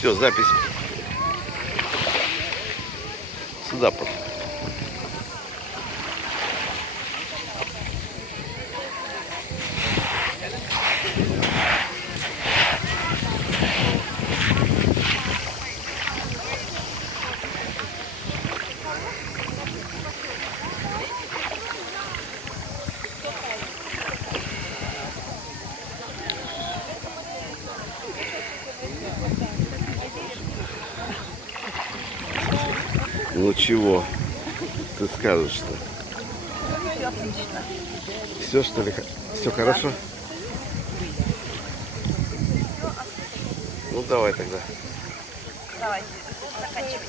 Все, запись. Сюда под. Ну чего ты скажешь-то? Все отлично. Все что ли? Все хорошо? Ну давай тогда. Давайте. Стаканчик.